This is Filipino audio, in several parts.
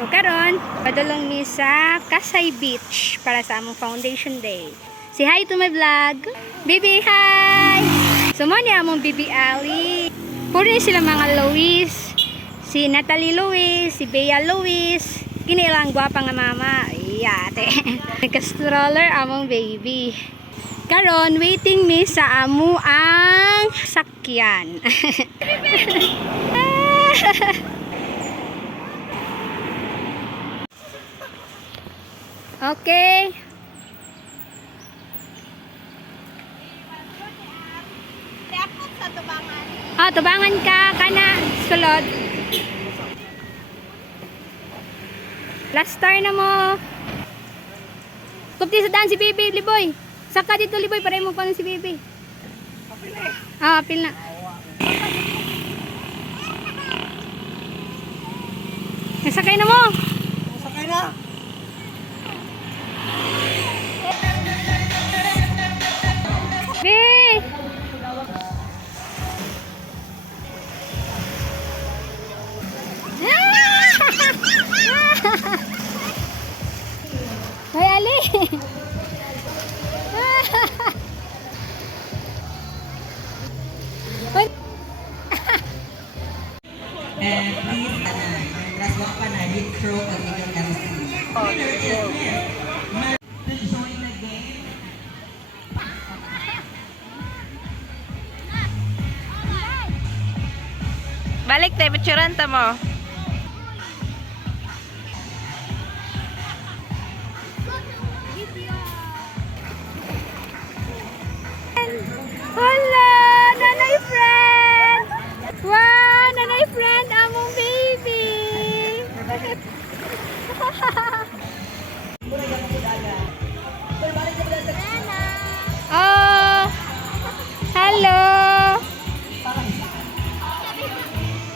So karon, padulong mi sa Kasay Beach para sa among foundation day. Say hi to my vlog. Bibi, hi! So mo ni among Bibi Ali. Puro sila mga Luis. Si Natalie Luis, si Bea Luis. Kini lang gwapa nga mama. Iyate. Nagka-stroller among baby. Karon, waiting mi sa amo ang sakyan. Okay. Ah, tubangan ka kana sulod. Last star na mo. Kupti sa daan si Bibi, Liboy. Saka dito Liboy para mo pa si Bibi. Ah, apil na. Nasakay na mo. Sakay na. Be! Hoy, Ali! And please, last one pa na, hit throw ang inyong MC. Winner is Miss to join the game. Balik tayo, picturean ta mo. Hala! Nanay friend! Wow! Nanay friend! Among baby! Oh! Hello!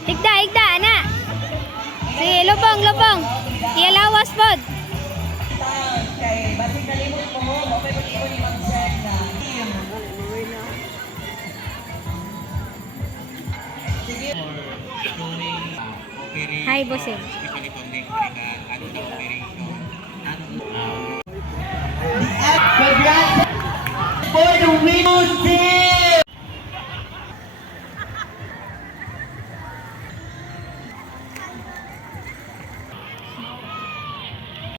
Higda, higda, ana! Sige, lubong, lubong! Ialawas pod! Kay basig kalimot mo, mapay mag-iwan ni Ma'am Serna. Hi, bossing. Congrats for the winners